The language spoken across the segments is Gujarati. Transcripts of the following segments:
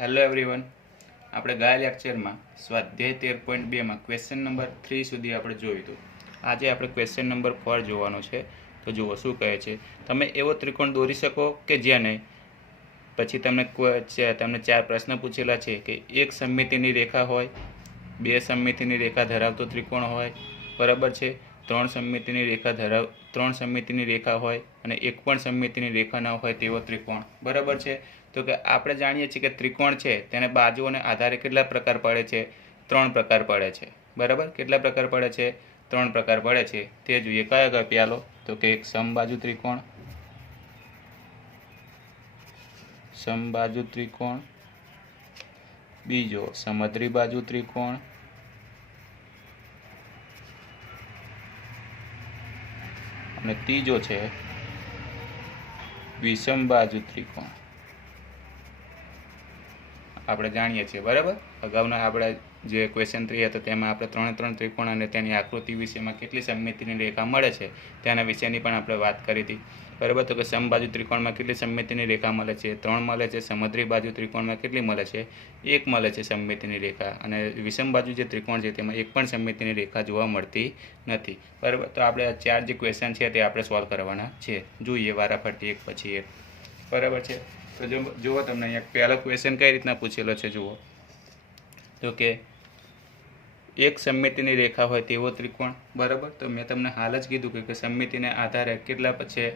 હેલો એવરીવન, આપણે ગયા લેક્ચરમાં સ્વાધ્યાય 13.2માં ક્વેશ્ચન નંબર 3 સુધી આપણે જોયું હતું. આજે આપણે ક્વેશ્ચન નંબર 4 જોવાનો છે. તો જુઓ શું કહે છે. તમે એવો ત્રિકોણ દોરી શકો કે જેને પછી તમને 4 પ્રશ્ન પૂછેલા છે કે એક સમમિતિની રેખા હોય, બે સમમિતિની રેખા ધરાવતો ત્રિકોણ હોય, બરાબર છે, ત્રણ સમમિતિની રેખા હોય અને એક પણ સમમિતિની રેખા ન હોય તેવો ત્રિકોણ, બરાબર છે. તો કે આપણે જાણીએ છીએ કે ત્રિકોણ છે તેને બાજુઓને આધારે કેટલા પ્રકાર પડે છે? 3 પ્રકાર પડે છે, બરાબર. કેટલા પ્રકાર પડે છે? 3 પ્રકાર પડે છે. તે જોઈએ. કયા કયા? પહેલો તો કે એક સમબાજુ ત્રિકોણ, બીજો સમદ્રી બાજુ ત્રિકોણ, અને ત્રીજો છે વિષમ બાજુ ત્રિકોણ. આપણે જાણીએ છીએ, બરાબર. અગાઉના આપણે જે ક્વેશ્ચન 3 હતો તેમાં આપણે 3 ત્રિકોણ અને તેની આકૃતિ વિશેમાં કેટલી સમમિતિની રેખા મળે છે તેના વિશેની પણ આપણે વાત કરી હતી, બરાબર. તો કે સમબાજુ ત્રિકોણમાં કેટલી સમમિતિની રેખા મળે છે? 3 મળે છે. સમદ્રી બાજુ ત્રિકોણમાં કેટલી મળે છે? 1 મળે છે સમમિતિની રેખા. અને વિષમ બાજુ જે ત્રિકોણ છે તેમાં એક પણ સમમિતિની રેખા જોવા મળતી નથી, બરાબર. તો આપણે આ 4 જે ક્વેશ્ચન છે તે આપણે સોલ્વ કરવાના છે. જોઈએ વારાફરતી એક પછી એક, બરાબર છે. તો જુઓ તમને અહીંયા પહેલો ક્વેશ્ચન કઈ રીતના પૂછેલો છે જુઓ. તો કે એક સમમિતિની રેખા હોય તેવો ત્રિકોણ, બરાબર. તો મેં તમને હાલ જ કીધું કે સમમિતિને આધારે કેટલા પછી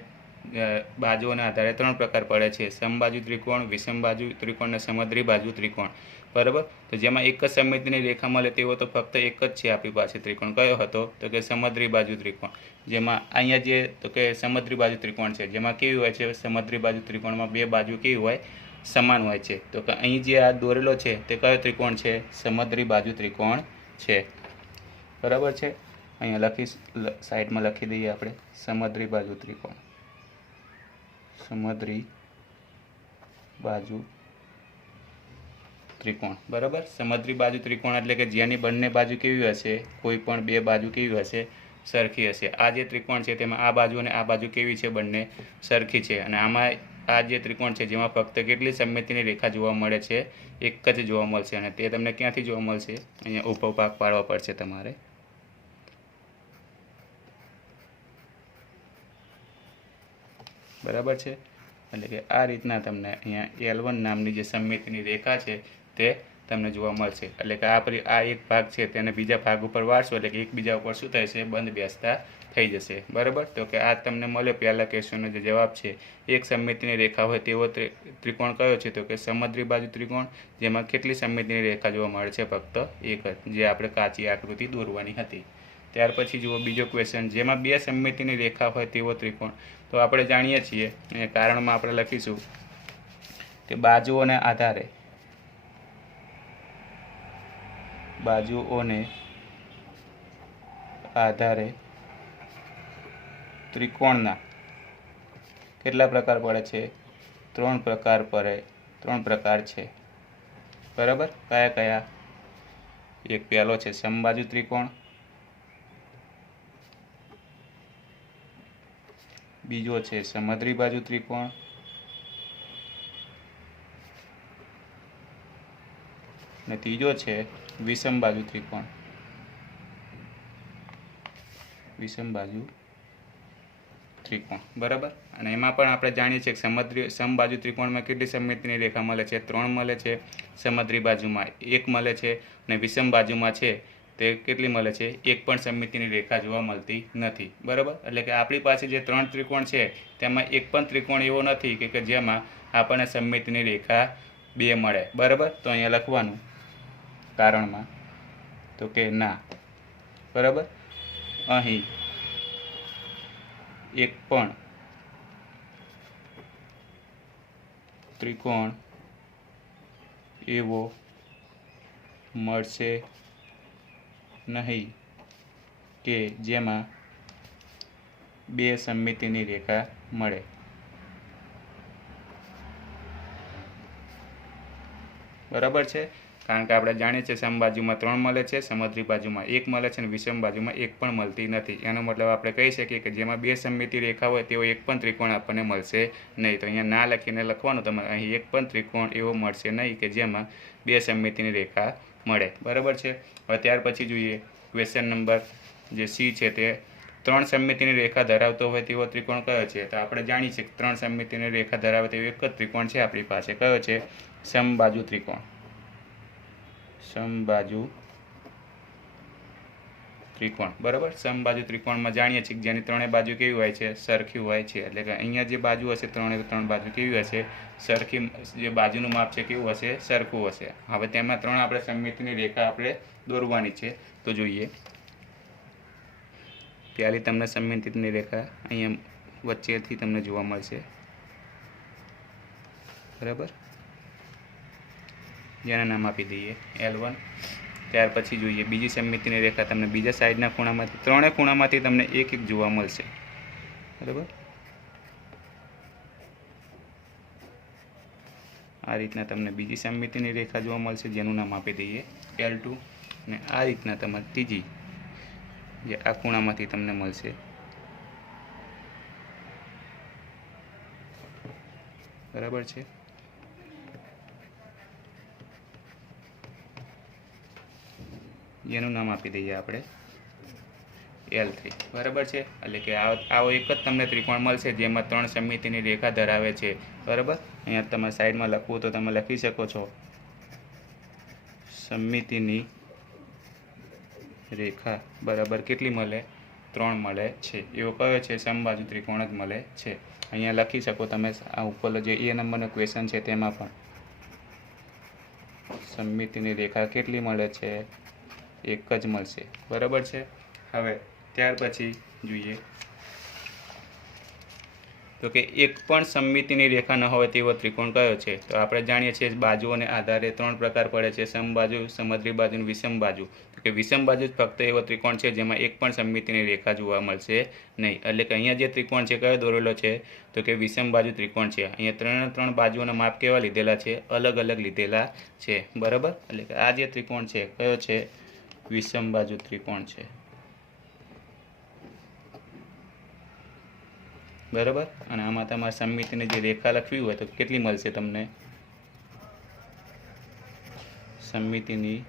બાજુઓના આધારે 3 પ્રકાર પડે છે: સમબાજુ ત્રિકોણ, વિષમ બાજુ ત્રિકોણ અને સમદ્રી બાજુ ત્રિકોણ, બરાબર. તો જેમાં એક જ સમમિતિની રેખા મળે તેવો તો ફક્ત એક જ છે આપણી પાસે ત્રિકોણ. કયો હતો? તો કે સમદ્રી બાજુ ત્રિકોણ. જેમાં અહીંયા જે તો કે સમદ્રી બાજુ ત્રિકોણ છે જેમાં કેવી હોય છે? સમદ્રી બાજુ ત્રિકોણમાં બે બાજુ કેવી હોય? સમાન હોય છે. તો કે અહીં જે આ દોરેલો છે તે કયો ત્રિકોણ છે? સમદ્રી બાજુ ત્રિકોણ છે, બરાબર છે. અહીંયા સાઈડમાં લખી દઈએ આપણે સમદ્રી બાજુ ત્રિકોણ. સમદ્રી બાજુ ત્રિકોણ, બરાબર. સમદ્રી બાજુ ત્રિકોણ એટલે કે જેની બંને બાજુ કેવી હશે? કોઈ પણ બે બાજુ કેવી હશે? સરખી હશે. આ જે ત્રિકોણ છે તેમાં આ બાજુ અને આ બાજુ કેવી છે? બંને સરખી છે. અને આમાં આ જે ત્રિકોણ છે જેમાં ફક્ત કેટલી સમમિતિની રેખા જોવા મળે છે? એક જ જોવા મળશે. અને તે તમને ક્યાંથી જોવા મળશે? અહીંયા ઊભો ભાગ પાડવા પડશે તમારે, બરાબર છે. એટલે કે આ રીતના તમને અહીંયા L1 નામની જે સમમિતિની રેખા છે તે તમને જોવા મળશે. એટલે કે આ એક ભાગ છે તેને બીજા ભાગ ઉપર વાળશો એટલે કે એકબીજા ઉપર શું થશે? બંધ બેસતા થઈ જશે, બરાબર. તો કે આ તમને મળે પહેલા ક્વેશ્ચનનો જે જવાબ છે. એક સમમિતિની રેખા હોય તેવો ત્રિકોણ કયો છે? તો કે સમદ્રી બાજુ ત્રિકોણ. જેમાં કેટલી સમમિતિની રેખા જોવા મળે છે? ફક્ત એક જ, જે આપણે કાચી આકૃતિ દોરવાની હતી. ત્યાર પછી જુઓ બીજો ક્વેશ્ચન, જેમાં બે સમમિતિની રેખા હોય તેવો ત્રિકોણ. તો આપણે જાણીએ છીએ, કારણમાં આપણે લખીશું કે બાજુઓને આધારે ત્રિકોણના કેટલા પ્રકાર પડે છે? 3 પ્રકાર છે, બરાબર. કયા કયા? એક પહેલો છે સમબાજુ ત્રિકોણ, બીજો છે સમદ્રી બાજુ ત્રિકોણ, અને ત્રીજો છે વિષમ બાજુ ત્રિકોણ. બરાબર. અને એમાં પણ આપણે જાણીએ છીએ કે સમબાજુ ત્રિકોણમાં કેટલી સમમિતિની રેખા મળે છે? 3 મળે છે. સમદ્રી બાજુમાં 1 મળે છે. અને વિષમ બાજુમાં છે તે કેટલી મળે છે? એક પણ સમમિતિની રેખા જોવા મળતી નથી, બરાબર. એટલે કે આપણી પાસે જે 3 ત્રિકોણ છે તેમાં એક પણ ત્રિકોણ એવો નથી કે જેમાં આપણને સમમિતિની રેખા 2 મળે, બરાબર. તો અહીંયા લખવાનું કારણમાં તો કે ના, બરાબર. અહીં એક પણ ત્રિકોણ એવો મળશે નહીં કે જેમાં બે સમમિતિની રેખા મળે, બરાબર છે. કારણ કે આપણે જાણીએ છીએ સમબાજુમાં 3 મળે છે, સમદ્રી બાજુમાં 1 મળે છે અને વિષમ બાજુમાં 1 પણ મળતી નથી. એનો મતલબ આપણે કહી શકીએ કે જેમાં 2 સમમિતિ રેખા હોય તેવો એક પણ ત્રિકોણ આપણને મળશે નહીં. તો અહીંયા ના લખીને લખવાનું તમારે, અહીં એક પણ ત્રિકોણ એવો મળશે નહીં કે જેમાં 2 સમમિતિની રેખા મળે. બરાબર છે. હવે ત્યાર પછી જોઈએ ક્વેશ્ચન નંબર જે સી છે તે 3 સમમિતિની રેખા ધરાવતો હોય તેવો ત્રિકોણ કયો છે? તો આપણે જાણીએ છીએ કે 3 સમમિતિની રેખા ધરાવે તેવો એક જ ત્રિકોણ છે આપણી પાસે. કયો છે? સમબાજુ ત્રિકોણ. સમબાજુ ત્રિકોણ. બરાબર. સમબાજુ ત્રિકોણમાં જાણીએ છીએ કે જેની ત્રણેય બાજુ કેવી હોય છે? સરખી હોય છે. એટલે કે અહીંયા જે બાજુ હશે, ત્રણ બાજુ કેવી હશે? સરખી. જે બાજુનું માપ છે કેવું હશે? સરખું હશે. હવે તેમાં 3 આપણે સમમિતિની રેખા આપણે દોરવાની છે. તો જોઈએ, પહેલી તમને સમમિતિની રેખા અહીંયા વચ્ચેથી તમને જોવા મળશે. બરાબર. જેના નામ આપી દઈએ L1. ત્યાર પછી જોઈએ બીજી સમમિતિની રેખા તમને બીજા સાઈડના ખૂણામાંથી, ત્રણેય ખૂણામાંથી તમને એક એક જોવા મળશે. બરાબર. આ રીતના તમને બીજી સમમિતિની રેખા જોવા મળશે જેનું નામ આપી દઈએ L2. અને આ રીતના તમારી ત્રીજી જે આ ખૂણામાંથી તમને મળશે. બરાબર છે. જેનું નામ આપી દઈએ આપણે L3. બરાબર છે. એટલે કે આવો એક જ તમને ત્રિકોણ મળશે જેમાં 3 સમમિતિની રેખા ધરાવે છે. બરાબર. અહીંયા તમારે સાઈડમાં લખવું તો તમે લખી શકો છો, સમમિતિની રેખા બરાબર કેટલી મળે? 3 મળે છે. એવો કયો છે? સમબાજુ ત્રિકોણ જ મળે છે. અહીંયા લખી શકો તમે. આ ઉપર જે એ નંબરનો ક્વેશ્ચન છે તેમાં પણ સમમિતિની રેખા કેટલી મળે છે? એક જ મળશે. બરાબર છે. હવે ત્યાર પછી જોઈએ તો કે એક પણ સમમિતિની રેખા ન હોય તેવો ત્રિકોણ કયો છે? તો આપણે જાણીએ છીએ બાજુઓને આધારે 3 પ્રકાર પડે છે: સમબાજુ, સમદ્રી બાજુ અને વિષમ બાજુ. તો કે વિષમ બાજુ જ ફક્ત એવો ત્રિકોણ છે જેમાં એક પણ સમમિતિની રેખા જોવા મળશે નહીં. એટલે કે અહીંયા જે ત્રિકોણ છે કયો દોરેલો છે? તો કે વિષમ બાજુ ત્રિકોણ છે. અહીંયા 3 બાજુઓના માપ કેવા લીધેલા છે? અલગ અલગ લીધેલા છે. બરાબર. એટલે કે આ જે ત્રિકોણ છે કયો છે? વિષમ બાજુ ત્રિકોણ છે. બરાબર. અને આમાં તમારે સમમિતિની જે રેખા લખવી હોય તો કેટલી મળશે તમને? સમમિતિની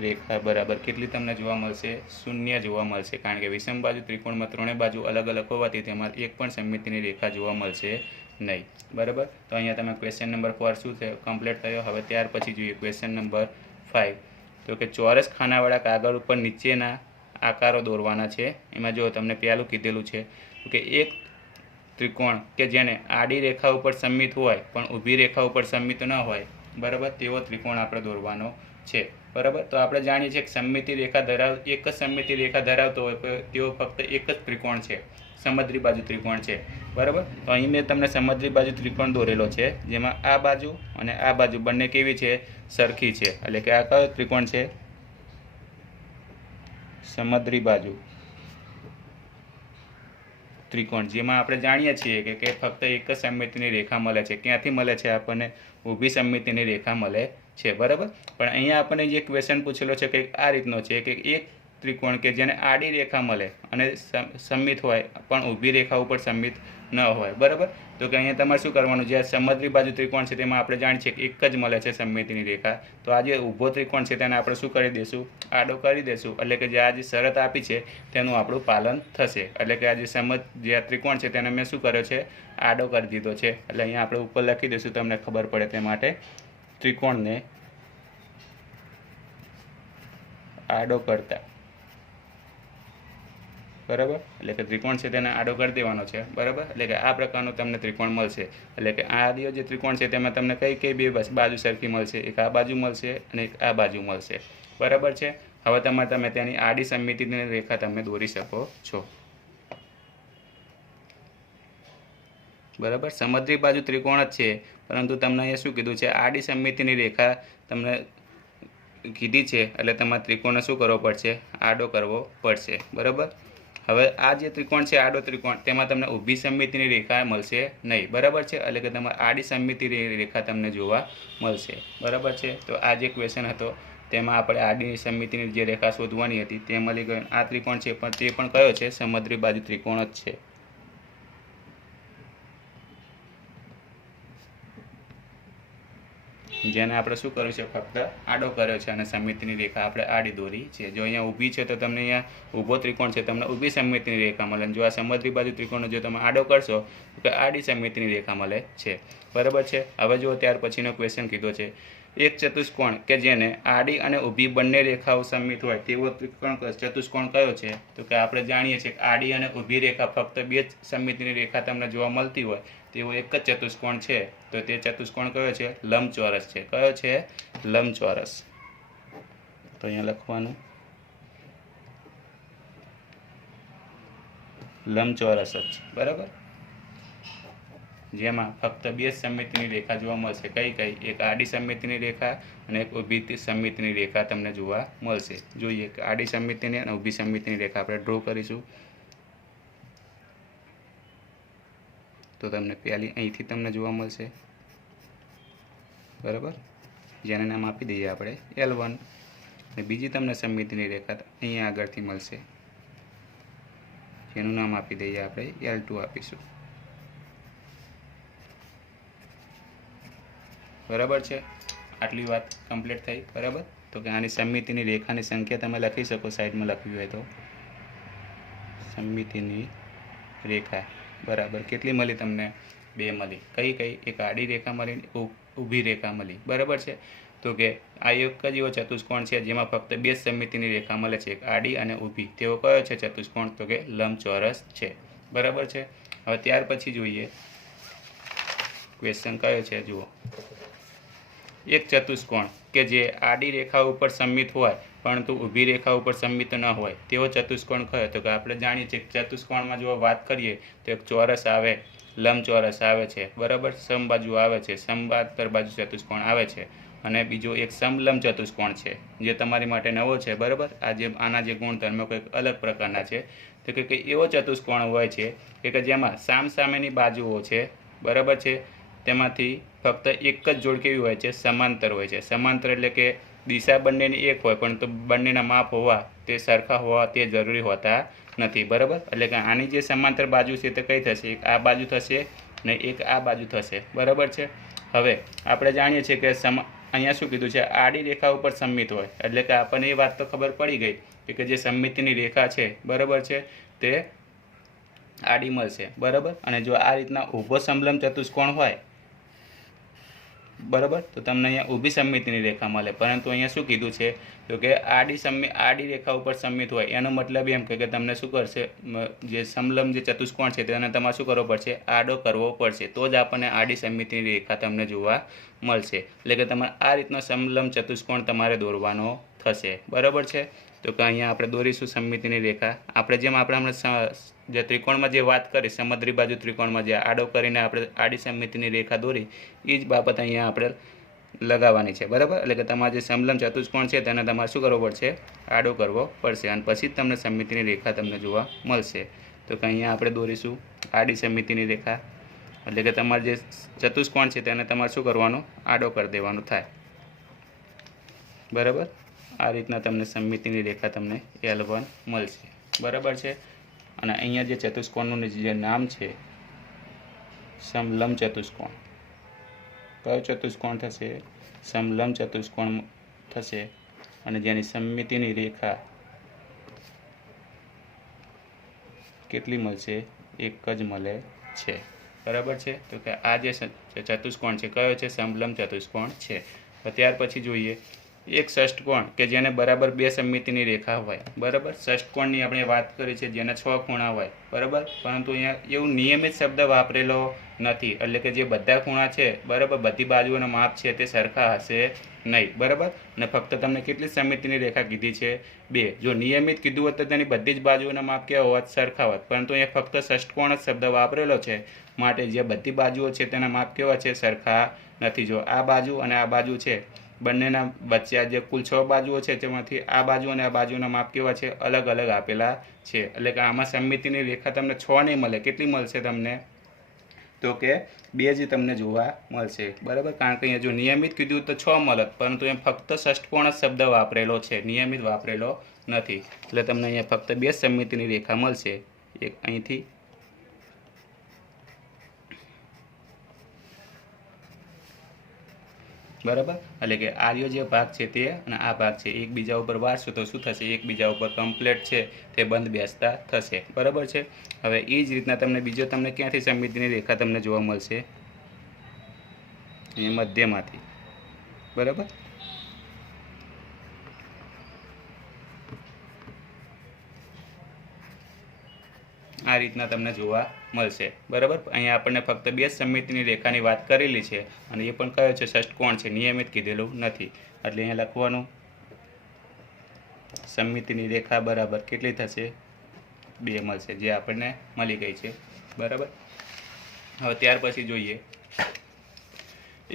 રેખા બરાબર કેટલી તમને જોવા મળશે? 0 જોવા મળશે. કારણ કે વિષમ બાજુ ત્રિકોણમાં 3 બાજુ અલગ અલગ હોવાથી તેમાં એક પણ સમમિતિની રેખા જોવા મળશે નહીં. બરાબર. તો અહીંયા તમે ક્વેશ્ચન નંબર 4 શું થયો? કમ્પ્લીટ થયો. હવે ત્યાર પછી જોઈએ ક્વેશ્ચન નંબર 5. તો કે ચોરસ ખાનાવાળા કાગળ ઉપર નીચેના આકારો દોરવાના છે. એમાં જો તમને પહેલું કીધેલું છે કે એક ત્રિકોણ કે જેને આડી રેખા ઉપર સમમિત હોય પણ ઊભી રેખા ઉપર સમમિત ન હોય, બરાબર, તેવો ત્રિકોણ આપણે દોરવાનો છે. બરાબર. તો આપણે જાણીએ છીએ કે સમમિતિ રેખા એક જ સમમિતિ રેખા ધરાવતો હોય તેવો ફક્ત એક જ ત્રિકોણ છે, સમદ્રી બાજુ ત્રિકોણ છે. બરાબર. તો અહીં મેં તમને સમદ્રી બાજુ ત્રિકોણ દોરેલો છે જેમાં આ બાજુ અને આ બાજુ બંને કેવી છે? સરખી છે. એટલે કે આ કયો ત્રિકોણ છે? સમદ્રી બાજુ ત્રિકોણ. જેમાં આપણે જાણીએ છીએ કે ફક્ત એક જ સમમિતિની રેખા મળે છે. ક્યાંથી મળે છે? આપણને ઊભી સમમિતિની રેખા મળે છે. બરાબર. પણ અહીંયા આપણને જે ક્વેશ્ચન પૂછેલો છે કે આ રીતનો છે કે એક ત્રિકોણ કે જેને આડી રેખા મળે અને સમમિત હોય પણ ઊભી રેખા ઉપર સમમિત ન હોય. બરાબર. તો કે અહીંયા તમારે શું કરવાનું? જે સમદ્રી બાજુ ત્રિકોણ છે તેમાં આપણે જાણીએ છીએ કે એક જ મળે છે સમમિતિની રેખા. તો આ જે ઊભો ત્રિકોણ છે તેને આપણે શું કરી દઈશું? આડો કરી દઈશું. એટલે કે જે આ જે શરત આપી છે તેનું આપણું પાલન થશે. એટલે કે આ જે આ ત્રિકોણ છે તેને મેં શું કર્યો છે? આડો કરી દીધો છે. એટલે અહીંયા આપણે ઉપર લખી દઈશું તમને ખબર પડે તે માટે. ત્રિકોણને આડો કરતા. બરાબર. એટલે કે ત્રિકોણ છે તેને આડો કરી દેવાનો છે. બરાબર. એટલે કે આ પ્રકારનું તમને ત્રિકોણ મળશે. એટલે કે આ જે ત્રિકોણ છે તેમાં તમને કઈ બે બાજુ સરખી મળશે? એક આ બાજુ મળશે અને એક આ બાજુ મળશે. બરાબર છે. હવે તમે તેની આડી સમમિતિની રેખા તમે દોરી શકો છો. બરાબર. સમદ્રી બાજુ ત્રિકોણ જ છે પરંતુ તમને અહીંયા શું કીધું છે? આડી સમમિતિની રેખા તમને કીધી છે. એટલે તમારે ત્રિકોણને શું કરવો પડશે? આડો કરવો પડશે. બરાબર. હવે આ જે ત્રિકોણ છે આડો ત્રિકોણ તેમાં તમને ઊભી સમમિતિની રેખા મળશે નહીં, બરાબર છે, એટલે કે તમારે આડી સમમિતિની રેખા તમને જોવા મળશે, બરાબર છે. તો આ જે ક્વેશ્ચન હતો તેમાં આપણે આડી સમમિતિની જે રેખા શોધવાની હતી તે મળી ગઈ. આ ત્રિકોણ છે પણ તે પણ કયો છે? સમદ્વિ બાજુ ત્રિકોણ જ છે. જેને આપણે શું કર્યું છે? ફક્ત આડો કર્યો છે અને સમમિતિની રેખા આપણે આડી દોરી છે. જો અહીંયા ઊભી છે તો તમને અહીંયા ઊભો ત્રિકોણ છે, તમને ઊભી સમમિતિની રેખા મળે. જો આ સમદ્વિ બાજુ ત્રિકોણનો જો તમે આડો કરશો તો આડી સમમિતિની રેખા મળે છે, બરાબર છે. હવે જો ત્યાર પછીનો ક્વેશ્ચન કીધો છે, એક ચતુષ્કોણ કે જેને આડી અને ઊભી બંને રેખાઓ સમમિત હોય તેવો ત્રિકોણ ચતુષ્કોણ કયો છે? તો કે આપણે જાણીએ છીએ કે આડી અને ઊભી રેખા ફક્ત બે જ સમમિતિની રેખા તમને જોવા મળતી હોય તેવો એક જ ચતુષ્કોણ છે. તો તે ચતુષ્કોણ કયો છે? લંબચોરસ છે. કયો છે? લંબચોરસ. તો અહીંયા લખવાનું લંબચોરસ જ છે, બરાબર. જેમાં ફક્ત બે જ સમમિતિની રેખા જોવા મળશે. કઈ કઈ? એક આડી સમમિતિની રેખા અને એક ઊભી સમમિતિની રેખા તમને જોવા મળશે. જોઈએ કે આડી સમમિતિની અને ઊભી સમમિતિની રેખા આપણે ડ્રો કરીશું. તો તમને પહેલી અહીંથી તમને જોવા મળશે, બરાબર, જેને નામ આપી દઈએ આપણે L1. અને બીજી તમને સમમિતિની રેખા અહીંયા આગળથી મળશે, જેનું નામ આપી દઈએ આપણે L2 આપીશું, બરાબર છે. આટલી વાત કમ્પ્લીટ થઈ, બરાબર. તો કે આની સમમિતિની રેખાની સંખ્યા તમે લખી શકો, સાઈડમાં લખવી હોય તો. સમમિતિની રેખા બરાબર કેટલી મળી તમને? 2 મળી. કઈ કઈ? એક આડી રેખા મળી, ઊભી રેખા મળી, બરાબર છે. તો કે આ એક જ એવો ચતુષ્કોણ છે જેમાં ફક્ત બે સમમિતિની રેખા મળે છે, એક આડી અને ઊભી. તેવો કયો છે ચતુષ્કોણ? તો કે લંબચોરસ છે, બરાબર છે. હવે ત્યાર પછી જોઈએ ક્વેશ્ચન કયો છે. જુઓ, એક ચતુષ્કોણ કે જે આડી રેખા ઉપર સમમિત હોય પરંતુ ઊભી રેખા ઉપર સમમિત ન હોય તેવો ચતુષ્કોણ કયો? તો કે આપણે જાણીએ છીએ ચતુષ્કોણમાં જો વાત કરીએ તો એક ચોરસ આવે, લંબચોરસ આવે છે, બરાબર, સમબાજુ આવે છે, સમાંતર બાજુ ચતુષ્કોણ આવે છે, અને બીજો એક સમલંબ ચતુષ્કોણ છે જે તમારી માટે નવો છે, બરાબર. આના જે ગુણધર્મો કંઈક અલગ પ્રકારના છે. તો કે એવો ચતુષ્કોણ હોય છે કે જેમાં સામસામેની બાજુઓ છે, બરાબર છે, તેમાંથી ફક્ત એક જ જોડ કેવી હોય છે? સમાંતર હોય છે. સમાંતર એટલે કે દિશા બંનેની એક હોય પરંતુ બંનેના માપ હોવા તે સરખા હોવા તે જરૂરી હોતા નથી, બરાબર. એટલે કે આની જે સમાંતર બાજુ છે તે કઈ થશે? એક આ બાજુ થશે ને એક આ બાજુ થશે, બરાબર છે. હવે આપણે જાણીએ છીએ કે અહીંયા શું કીધું છે? આડી રેખા ઉપર સમમિત હોય, એટલે કે આપણને એ વાત તો ખબર પડી ગઈ કે જે સમમિતિની રેખા છે, બરાબર છે, તે આડી મળશે, બરાબર. અને જો આ રીતના ઊભો સમલંબ ચતુષ્કોણ હોય, બરાબર, તો તમને અહીંયા ઊભી સમમિતિની રેખા મળે. પરંતુ અહીંયા શું કીધું છે? તો કે આડી રેખા ઉપર સમમિત હોય એનો મતલબ એમ કે તમને શું કરશે? જે સમલંબ જે ચતુષ્કોણ છે તેને તમારે શું કરવો પડશે? આડો કરવો પડશે, તો જ આપણને આડી સમમિતિની રેખા તમને જોવા મળશે. એટલે કે તમારે આ રીતનો સમલંબ ચતુષ્કોણ તમારે દોરવાનો થશે, બરાબર છે. તો કે અહીંયા આપણે દોરીશું સમમિતિની રેખા. આપણે જેમ આપણે હમણાં જે ત્રિકોણમાં જે વાત કરી, સમદ્વિ બાજુ ત્રિકોણમાં જે આડો કરીને આપણે આડી સમમિતિની રેખા દોરી, એ જ બાબત અહીંયા આપણે લગાવવાની છે, બરાબર. એટલે કે તમારે જે સમલંબ ચતુષ્કોણ છે તેને તમારે શું કરવો પડશે? આડો કરવો પડશે, અને પછી જ તમને સમમિતિની રેખા તમને જોવા મળશે. તો કે અહીંયા આપણે દોરીશું આડી સમમિતિની રેખા. એટલે કે તમારે જે ચતુષ્કોણ છે તેને તમારે શું કરવાનું? આડો કરી દેવાનું થાય, બરાબર. આ રીતના તમને સમમિતિની રેખા તમને L1 મળશે, બરાબર છે. અને અહીંયા જે ચતુષ્કોણનું જે નામ છે સમલંબ ચતુષ્કોણ. કયો ચતુષ્કોણ થશે? સમલંબ ચતુષ્કોણ થશે. અને જેની સમમિતિની રેખા કેટલી મળશે? એક જ મળે છે, બરાબર છે. તો કે આ જે ચતુષ્કોણ છે કયો છે? સમલંબ ચતુષ્કોણ છે. ત્યાર પછી જોઈએ એક ષષ્ઠકોણ કે જેને બરાબર બે સમમિતિની રેખા હોય, બરાબર. ષષ્ઠકોણની આપણે વાત કરી છે જેના 6 ખૂણા હોય, બરાબર. પરંતુ અહીંયા એવું નિયમિત શબ્દ વાપરેલો નથી, એટલે કે જે બધા ખૂણા છે, બરાબર, બધી બાજુઓના માપ છે તે સરખા હશે નહીં, બરાબર. અને ફક્ત તમને કેટલી સમમિતિની રેખા કીધી છે? 2. જો નિયમિત કીધું હોત તો તેની બધી જ બાજુઓના માપ કેવા હોત? સરખા હોત. પરંતુ અહીંયા ફક્ત ષષ્ઠકોણ જ શબ્દ વાપરેલો છે, માટે જે બધી બાજુઓ છે તેના માપ કેવા છે? સરખા નથી. જો આ બાજુ અને આ બાજુ છે બંનેના વચ્ચે આ જે કુલ 6 બાજુઓ છે તેમાંથી આ બાજુ અને આ બાજુના માપ કેવા છે, અલગ અલગ આપેલા છે. એટલે કે આમાં સમમિતિની રેખા તમને 6 નહીં મળે. કેટલી મળશે તમને? તો કે 2 જ તમને જોવા મળશે. બરાબર, કારણ કે અહીંયા જો નિયમિત કીધું તો 6 મળત, પરંતુ એમ ફક્ત ષષ્ઠકોણ જ શબ્દ વાપરેલો છે, નિયમિત વાપરેલો નથી. એટલે તમને અહીંયા ફક્ત 2 સમમિતિની રેખા મળશે. એક અહીંથી બરાબર, એટલે કે આર્યો જે ભાગ છે તે અને આ ભાગ છે એકબીજા ઉપર વાળશો તો શું થશે? એકબીજા ઉપર કમ્પ્લેટ છે તે બંધ બેસતા થશે. બરાબર છે. હવે એ જ રીતના તમને બીજો તમને ક્યાંથી સમમિતિની રેખા તમને જોવા મળશે? એ મધ્યમાંથી. બરાબર, આ રીતના તમને જોવા મળશે. બરાબર, અહીંયા આપણને ફક્ત 2 સમમિતિની રેખાની વાત કરેલી છે અને એ પણ કયો છે? ષષ્ઠકોણ છે, નિયમિત કીધેલું નથી. એટલે અહીંયા લખવાનું સમમિતિની રેખા બરાબર કેટલી થશે? 2 મળશે, જે આપણને મળી ગઈ છે. બરાબર, હવે ત્યાર પછી જોઈએ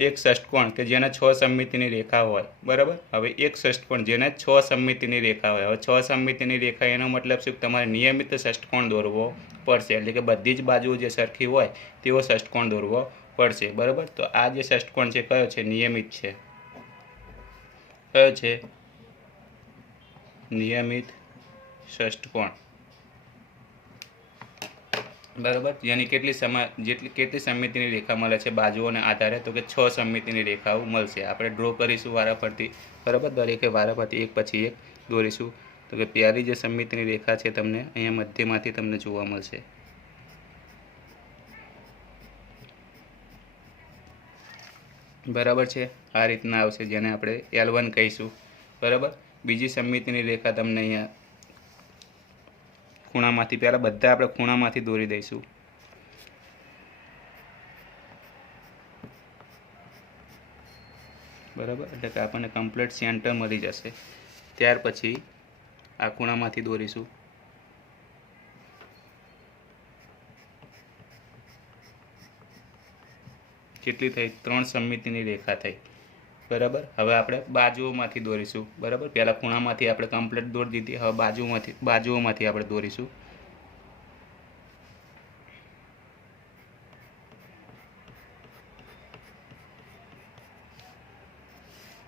એક ષષ્ઠકોણ કે જેને 6 સમમિતિની રેખા હોય. બરાબર, હવે એક ષષ્ઠકોણ જેને 6 સમમિતિની રેખા હોય. હવે 6 સમમિતિની રેખા એનો મતલબ શું? તમારે નિયમિત ષષ્ઠકોણ દોરવો પડશે. એટલે કે બધી જ બાજુઓ જે સરખી હોય તેવો ષષ્ઠકોણ દોરવો પડશે. બરાબર, તો આ જે ષષ્ઠકોણ છે કયો છે? નિયમિત છે. કયો છે? નિયમિત ષષ્ઠકોણ. બરાબર, જેની કેટલી સમમિતિની રેખા મળે છે બાજુઓના આધારે? તો કે 6 સમમિતિની રેખાઓ મળશે. આપણે ડ્રો કરીશું વારાફરતી. બરાબર, દરેકે વારાફરતી એક પછી એક દોરીશું. તો કે પહેલી જે સમમિતિની રેખા છે તમને અહીંયા મધ્યમાંથી તમને જોવા મળશે. બરાબર છે, આ રીતના આવશે, જેને આપણે L1 કહીશું. બરાબર, બીજી સમમિતિની રેખા તમને અહીંયા ખૂણામાંથી, પહેલાં બધા આપણે ખૂણામાંથી દોરી દઈશું. બરાબર, એટલે કે આપણને કમ્પ્લીટ સેન્ટર મળી જશે. ત્યાર પછી આ ખૂણામાંથી દોરીશું. કેટલી થઈ? 3 સમમિતિની રેખા થઈ. બરાબર, હવે આપણે બાજુઓમાંથી દોરીશું. બરાબર, પહેલાં ખૂણામાંથી આપણે કમ્પ્લીટ દોરી દીધી. હવે બાજુઓમાંથી આપણે દોરીશું.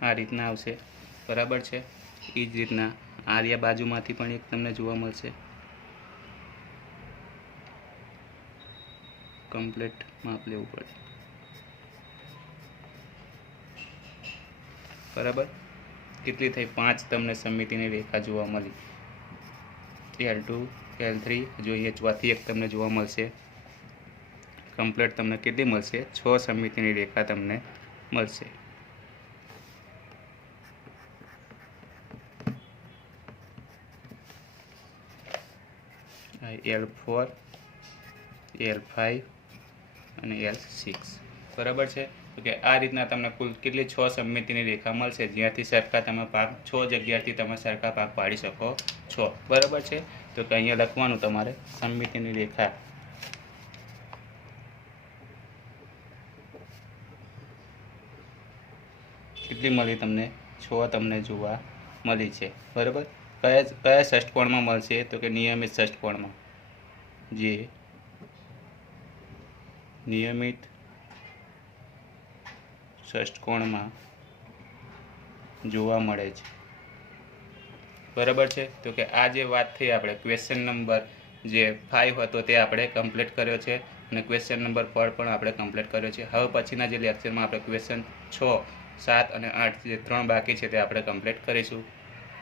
આ રીતના આવશે. બરાબર છે, એ જ રીતના આર્યા બાજુમાંથી પણ એક તમને જોવા મળશે. કમ્પ્લીટ માપ લેવું પડે. બરાબર, કેટલી થઈ? 5 તમને સમમિતિની રેખા જોવા મળી. L2 L3 જોઈએ, ચોથી એક તમને જોવા મળશે. કમ્પ્લીટ તમને કેટલી મળશે? 6 સમમિતિની રેખા તમને મળશે. L4 L5 અને L6. બરાબર છે. તો કે આ રીતના તમને કુલ કેટલી 6 સમમિતિની રેખા મળશે, જ્યાંથી સરખા તમે ભાગ 6 જગ્યાથી તમે સરખા ભાગ પાડી શકો છો. બરાબર છે. તો કે અહીંયા લખવાનું તમારે સમમિતિની રેખા કેટલી મળી તમને? 6 તમને જોવા મળી છે. બરાબર, કયા ષષ્ઠકોણમાં મળશે? તો કે નિયમિત ષષ્ઠકોણમાં. જે નિયમિત ષષ્ઠકોણમાં જોવા મળે છે. બરાબર છે. તો કે આ જે વાત થઈ આપણે ક્વેશ્ચન નંબર જે 5 હતો તે આપણે કમ્પ્લીટ કર્યો છે અને ક્વેશ્ચન નંબર 4 પણ આપણે કમ્પ્લીટ કર્યો છે. હવે પછીના જે લેક્ચરમાં આપણે ક્વેશ્ચન 6, 7 અને 8 જે 3 બાકી છે તે આપણે કમ્પ્લીટ કરીશું.